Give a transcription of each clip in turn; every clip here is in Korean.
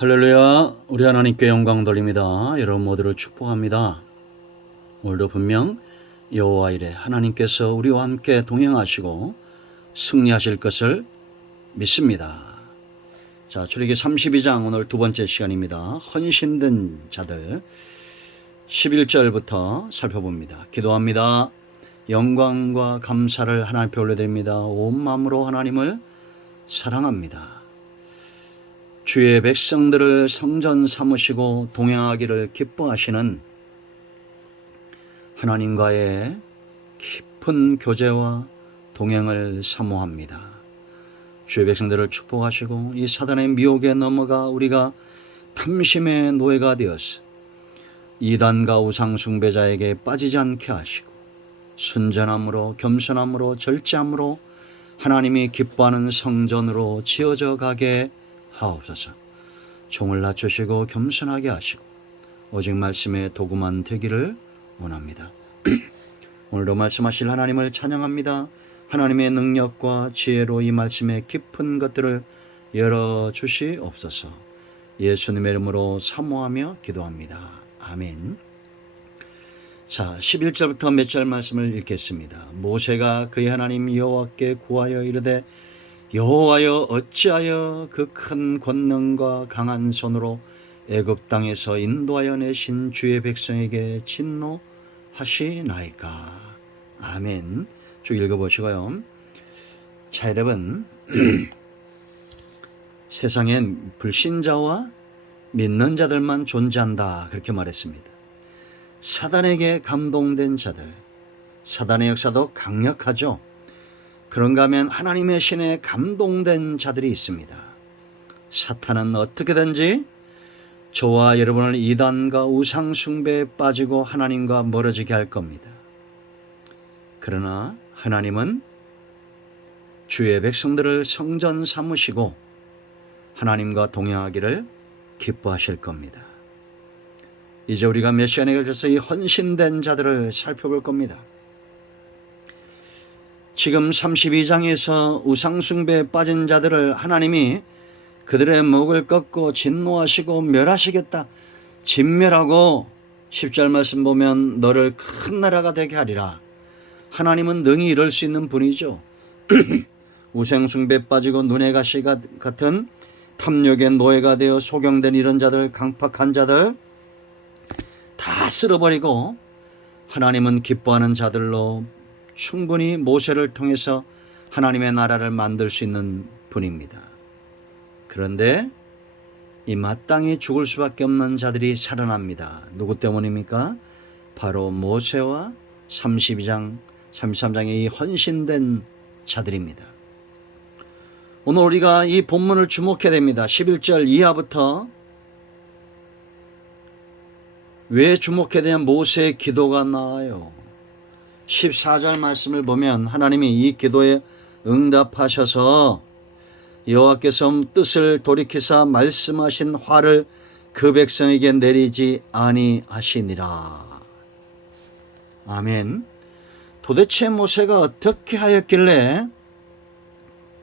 할렐루야, 우리 하나님께 영광 돌립니다. 여러분 모두를 축복합니다. 오늘도 분명 여호와 이레 하나님께서 우리와 함께 동행하시고 승리하실 것을 믿습니다. 자, 출애기 32장 오늘 두 번째 시간입니다. 헌신된 자들 11절부터 살펴봅니다. 기도합니다. 영광과 감사를 하나님께 올려드립니다. 온 마음으로 하나님을 사랑합니다. 주의 백성들을 성전 삼으시고 동행하기를 기뻐하시는 하나님과의 깊은 교제와 동행을 사모합니다. 주의 백성들을 축복하시고 이 사단의 미혹에 넘어가 우리가 탐심의 노예가 되어서 이단과 우상 숭배자에게 빠지지 않게 하시고 순전함으로 겸손함으로 절제함으로 하나님이 기뻐하는 성전으로 지어져 가게 하옵소서. 종을 낮추시고 겸손하게 하시고 오직 말씀의 도구만 되기를 원합니다. 오늘도 말씀하실 하나님을 찬양합니다. 하나님의 능력과 지혜로 이 말씀의 깊은 것들을 열어주시옵소서. 예수님의 이름으로 사모하며 기도합니다. 아멘. 자, 11절부터 몇 절 말씀을 읽겠습니다. 모세가 그의 하나님 여호와께 구하여 이르되 여호와여 어찌하여 그 큰 권능과 강한 손으로 애굽 땅에서 인도하여 내신 주의 백성에게 진노하시나이까. 아멘. 쭉 읽어보시고요. 자, 여러분 세상엔 불신자와 믿는 자들만 존재한다 그렇게 말했습니다. 사단에게 감동된 자들, 사단의 역사도 강력하죠. 그런가 하면 하나님의 신에 감동된 자들이 있습니다. 사탄은 어떻게든지 저와 여러분을 이단과 우상 숭배에 빠지고 하나님과 멀어지게 할 겁니다. 그러나 하나님은 주의 백성들을 성전 삼으시고 하나님과 동행하기를 기뻐하실 겁니다. 이제 우리가 몇 시간에 걸쳐서 이 헌신된 자들을 살펴볼 겁니다. 지금 32장에서 우상숭배에 빠진 자들을 하나님이 그들의 목을 꺾고 진노하시고 멸하시겠다. 진멸하고 10절 말씀 보면 너를 큰 나라가 되게 하리라. 하나님은 능히 이럴 수 있는 분이죠. 우상숭배에 빠지고 눈의 가시 같은 탐욕의 노예가 되어 소경된 이런 자들, 강팍한 자들 다 쓸어버리고 하나님은 기뻐하는 자들로 충분히 모세를 통해서 하나님의 나라를 만들 수 있는 분입니다. 그런데 이 마땅히 죽을 수밖에 없는 자들이 살아납니다. 누구 때문입니까? 바로 모세와 32장, 33장의 이 헌신된 자들입니다. 오늘 우리가 이 본문을 주목해야 됩니다. 11절 이하부터 왜 주목해야 되냐면 모세의 기도가 나와요. 14절 말씀을 보면 하나님이 이 기도에 응답하셔서 여호와께서 뜻을 돌이키사 말씀하신 화를 그 백성에게 내리지 아니하시니라. 아멘. 도대체 모세가 어떻게 하였길래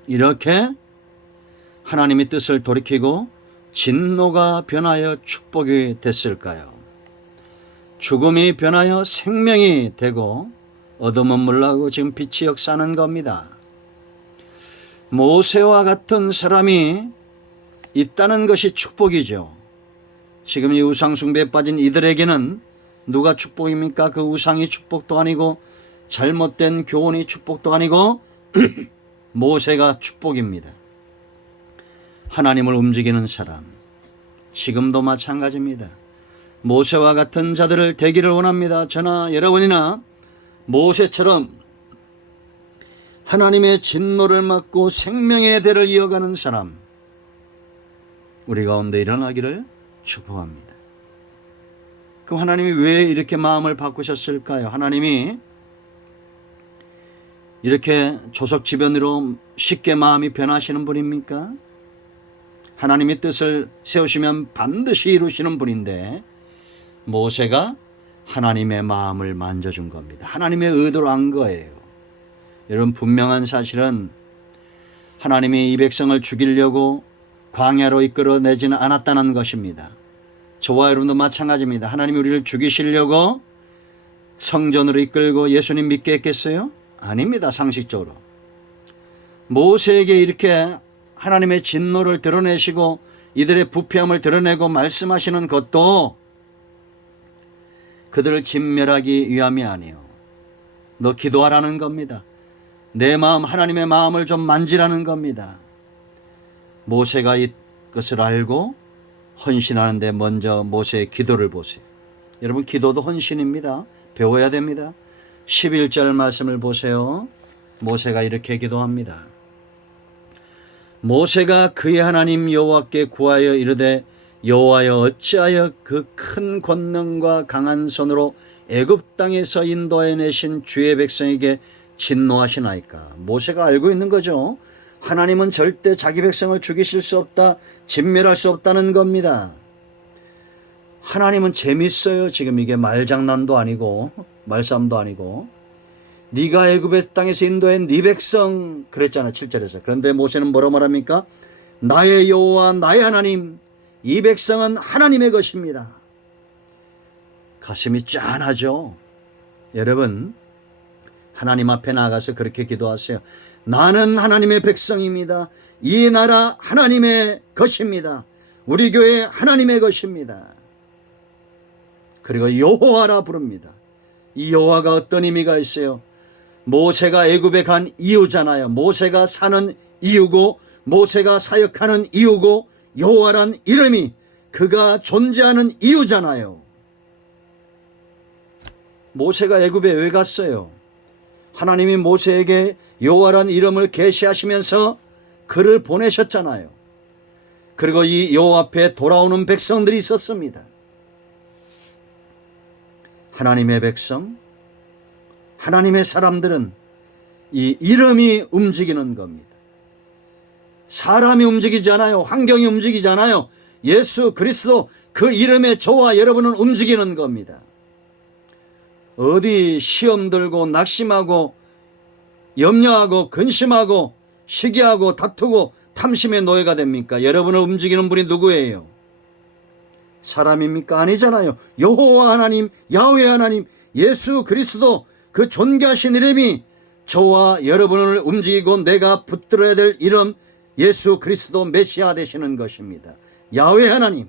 이렇게 하나님의 뜻을 돌이키고 진노가 변하여 축복이 됐을까요? 죽음이 변하여 생명이 되고 어둠은 물러가고 지금 빛이 역사하는 겁니다. 모세와 같은 사람이 있다는 것이 축복이죠. 지금 이 우상숭배에 빠진 이들에게는 누가 축복입니까? 그 우상이 축복도 아니고 잘못된 교훈이 축복도 아니고 모세가 축복입니다. 하나님을 움직이는 사람, 지금도 마찬가지입니다. 모세와 같은 자들을 되기를 원합니다. 저나 여러분이나 모세처럼 하나님의 진노를 막고 생명의 대를 이어가는 사람, 우리 가운데 일어나기를 축복합니다. 그럼 하나님이 왜 이렇게 마음을 바꾸셨을까요? 하나님이 이렇게 조석지변으로 쉽게 마음이 변하시는 분입니까? 하나님의 뜻을 세우시면 반드시 이루시는 분인데 모세가 하나님의 마음을 만져준 겁니다. 하나님의 의도로 한 거예요. 여러분 분명한 사실은 하나님이 이 백성을 죽이려고 광야로 이끌어내지는 않았다는 것입니다. 저와 여러분도 마찬가지입니다. 하나님이 우리를 죽이시려고 성전으로 이끌고 예수님 믿게 했겠어요? 아닙니다. 상식적으로. 모세에게 이렇게 하나님의 진노를 드러내시고 이들의 부패함을 드러내고 말씀하시는 것도 그들을 진멸하기 위함이 아니에요. 너 기도하라는 겁니다. 내 마음, 하나님의 마음을 좀 만지라는 겁니다. 모세가 이것을 알고 헌신하는데 먼저 모세의 기도를 보세요. 여러분, 기도도 헌신입니다. 배워야 됩니다. 11절 말씀을 보세요. 모세가 이렇게 기도합니다. 모세가 그의 하나님 여호와께 구하여 이르되 여호와여 어찌하여 그 큰 권능과 강한 손으로 애굽 땅에서 인도해 내신 주의 백성에게 진노하시나이까. 모세가 알고 있는 거죠. 하나님은 절대 자기 백성을 죽이실 수 없다, 진멸할 수 없다는 겁니다. 하나님은 재밌어요. 지금 이게 말장난도 아니고 말싸움도 아니고. 네가 애굽의 땅에서 인도한 네 백성 그랬잖아 7절에서. 그런데 모세는 뭐라고 말합니까? 나의 여호와 나의 하나님, 이 백성은 하나님의 것입니다. 가슴이 짠하죠. 여러분, 하나님 앞에 나가서 그렇게 기도하세요. 나는 하나님의 백성입니다. 이 나라 하나님의 것입니다. 우리 교회 하나님의 것입니다. 그리고 여호와라 부릅니다. 이 여호와가 어떤 의미가 있어요? 모세가 애굽에 간 이유잖아요. 모세가 사는 이유고 모세가 사역하는 이유고 여호와란 이름이 그가 존재하는 이유잖아요. 모세가 애굽에 왜 갔어요? 하나님이 모세에게 여호와란 이름을 계시하시면서 그를 보내셨잖아요. 그리고 이 여호와 앞에 돌아오는 백성들이 있었습니다. 하나님의 백성, 하나님의 사람들은 이 이름이 움직이는 겁니다. 사람이 움직이지 않아요. 환경이 움직이지 않아요. 예수 그리스도 그 이름에 저와 여러분은 움직이는 겁니다. 어디 시험 들고 낙심하고 염려하고 근심하고 시기하고 다투고 탐심의 노예가 됩니까? 여러분을 움직이는 분이 누구예요? 사람입니까? 아니잖아요. 여호와 하나님, 야훼 하나님, 예수 그리스도 그 존귀하신 이름이 저와 여러분을 움직이고 내가 붙들어야 될 이름 예수 그리스도 메시아 되시는 것입니다. 야훼 하나님,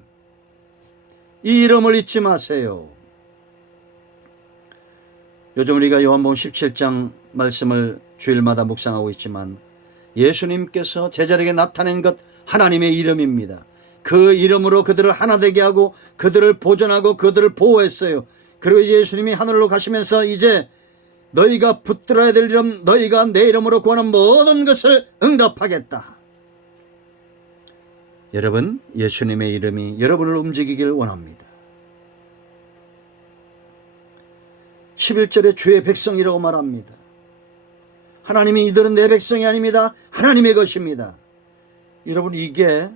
이 이름을 잊지 마세요. 요즘 우리가 요한복음 17장 말씀을 주일마다 묵상하고 있지만 예수님께서 제자들에게 나타낸 것 하나님의 이름입니다. 그 이름으로 그들을 하나 되게 하고 그들을 보존하고 그들을 보호했어요. 그리고 예수님이 하늘로 가시면서 이제 너희가 붙들어야 될 이름, 너희가 내 이름으로 구하는 모든 것을 응답하겠다. 여러분, 예수님의 이름이 여러분을 움직이길 원합니다. 11절에 주의 백성이라고 말합니다. 하나님이 이들은 내 백성이 아닙니다. 하나님의 것입니다. 여러분, 이게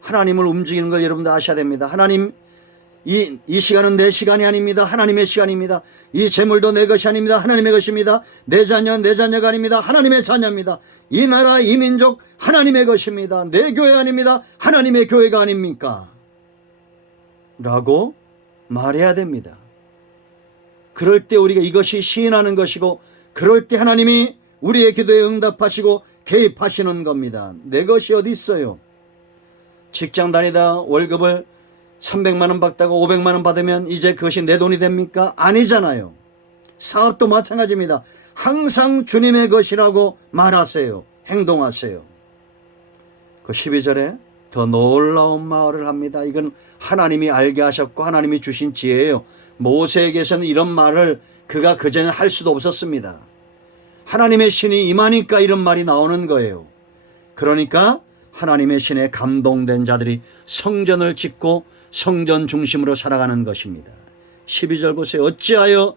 하나님을 움직이는 걸 여러분도 아셔야 됩니다. 하나님, 이 시간은 내 시간이 아닙니다. 하나님의 시간입니다. 이 재물도 내 것이 아닙니다. 하나님의 것입니다. 내 자녀는 내 자녀가 아닙니다. 하나님의 자녀입니다. 이 나라, 이 민족 하나님의 것입니다. 내 교회 아닙니다. 하나님의 교회가 아닙니까? 라고 말해야 됩니다. 그럴 때 우리가 이것이 시인하는 것이고 그럴 때 하나님이 우리의 기도에 응답하시고 개입하시는 겁니다. 내 것이 어디 있어요? 직장 다니다 월급을 300만 원 받다가 500만 원 받으면 이제 그것이 내 돈이 됩니까? 아니잖아요. 사업도 마찬가지입니다. 항상 주님의 것이라고 말하세요. 행동하세요. 그 12절에 더 놀라운 말을 합니다. 이건 하나님이 알게 하셨고 하나님이 주신 지혜예요. 모세에게서는 이런 말을 그가 그전에 할 수도 없었습니다. 하나님의 신이 임하니까 이런 말이 나오는 거예요. 그러니까 하나님의 신에 감동된 자들이 성전을 짓고 성전 중심으로 살아가는 것입니다. 12절 보세요. 어찌하여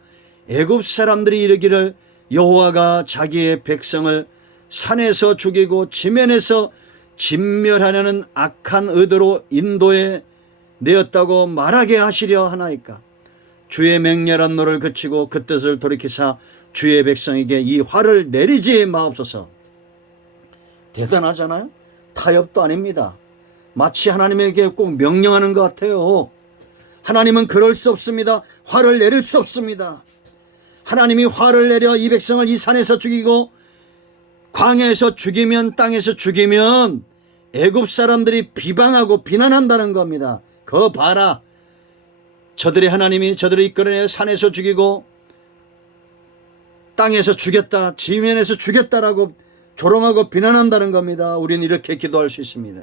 애굽 사람들이 이르기를 여호와가 자기의 백성을 산에서 죽이고 지면에서 진멸하려는 악한 의도로 인도해 내었다고 말하게 하시려 하나이까. 주의 맹렬한 노를 그치고 그 뜻을 돌이키사 주의 백성에게 이 화를 내리지 마옵소서. 대단하잖아요. 타협도 아닙니다. 마치 하나님에게 꼭 명령하는 것 같아요. 하나님은 그럴 수 없습니다. 화를 내릴 수 없습니다. 하나님이 화를 내려 이 백성을 이 산에서 죽이고 광야에서 죽이면, 땅에서 죽이면 애굽 사람들이 비방하고 비난한다는 겁니다. 그거 봐라, 저들이 하나님이 저들을 이끌어내 산에서 죽이고 땅에서 죽였다, 지면에서 죽였다라고 조롱하고 비난한다는 겁니다. 우리는 이렇게 기도할 수 있습니다.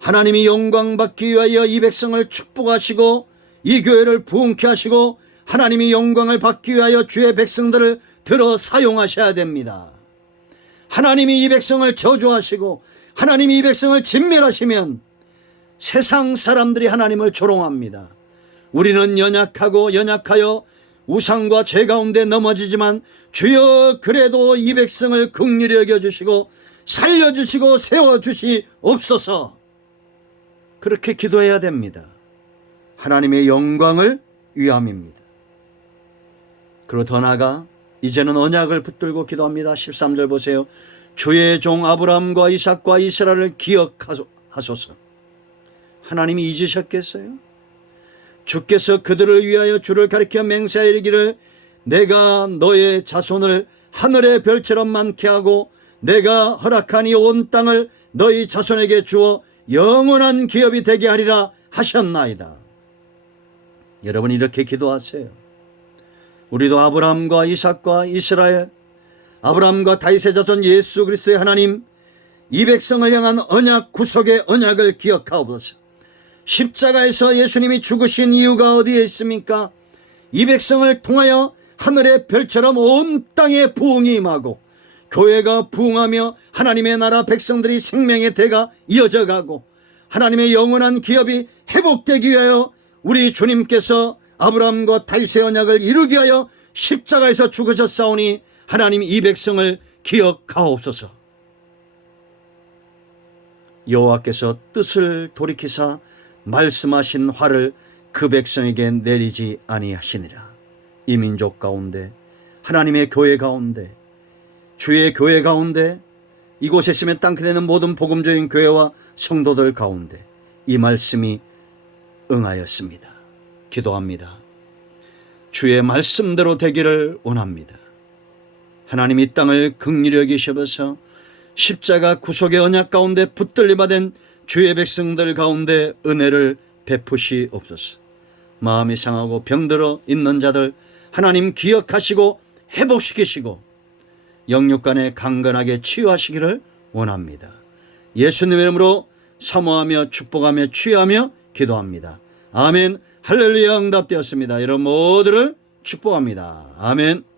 하나님이 영광 받기 위하여 이 백성을 축복하시고 이 교회를 부흥케 하시고 하나님이 영광을 받기 위하여 주의 백성들을 들어 사용하셔야 됩니다. 하나님이 이 백성을 저주하시고 하나님이 이 백성을 진멸하시면 세상 사람들이 하나님을 조롱합니다. 우리는 연약하여 우상과 죄 가운데 넘어지지만 주여 그래도 이 백성을 긍휼히 여겨주시고 살려주시고 세워주시옵소서. 그렇게 기도해야 됩니다. 하나님의 영광을 위함입니다. 그리고 더 나아가 이제는 언약을 붙들고 기도합니다. 13절 보세요. 주의 종 아브라함과 이삭과 이스라엘을 기억하소서. 하나님이 잊으셨겠어요? 주께서 그들을 위하여 주를 가리켜 맹세하여 이르기를 내가 너의 자손을 하늘의 별처럼 많게 하고 내가 허락하니 온 땅을 너희 자손에게 주어 영원한 기업이 되게 하리라 하셨나이다. 여러분 이렇게 기도하세요. 우리도 아브라함과 이삭과 이스라엘, 아브라함과 다윗의 자손 예수 그리스도의 하나님, 이 백성을 향한 언약 구속의 언약을 기억하옵소서. 십자가에서 예수님이 죽으신 이유가 어디에 있습니까? 이 백성을 통하여 하늘의 별처럼 온 땅에 부흥이 임하고 교회가 부흥하며 하나님의 나라 백성들이 생명의 대가 이어져가고 하나님의 영원한 기업이 회복되기 위하여 우리 주님께서 아브라함과 다윗의 언약을 이루기 위하여 십자가에서 죽으셨사오니 하나님 이 백성을 기억하옵소서. 여호와께서 뜻을 돌이키사 말씀하신 화를 그 백성에게 내리지 아니하시니라. 이 민족 가운데, 하나님의 교회 가운데, 주의 교회 가운데, 이곳에 있으면 땅끝에 있는 모든 복음적인 교회와 성도들 가운데 이 말씀이 응하였습니다. 기도합니다. 주의 말씀대로 되기를 원합니다. 하나님 이 땅을 긍휼히 여기셔서 십자가 구속의 언약 가운데 붙들림받은 주의 백성들 가운데 은혜를 베푸시옵소서. 마음이 상하고 병들어 있는 자들 하나님 기억하시고 회복시키시고 영육간에 강건하게 치유하시기를 원합니다. 예수님의 이름으로 사모하며 축복하며 치유하며 기도합니다. 아멘. 할렐루야. 응답되었습니다. 여러분 모두를 축복합니다. 아멘.